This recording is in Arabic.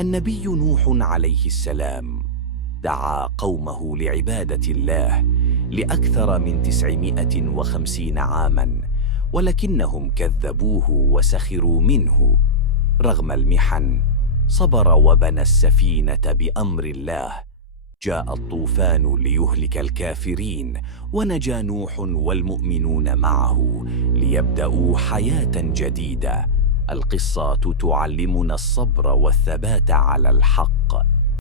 النبي نوح عليه السلام دعا قومه لعبادة الله لأكثر من 950 عاماً، ولكنهم كذبوه وسخروا منه. رغم المحن صبر وبنى السفينة بأمر الله. جاء الطوفان ليهلك الكافرين، ونجا نوح والمؤمنون معه ليبدأوا حياة جديدة. القصة تعلمنا الصبر والثبات على الحق.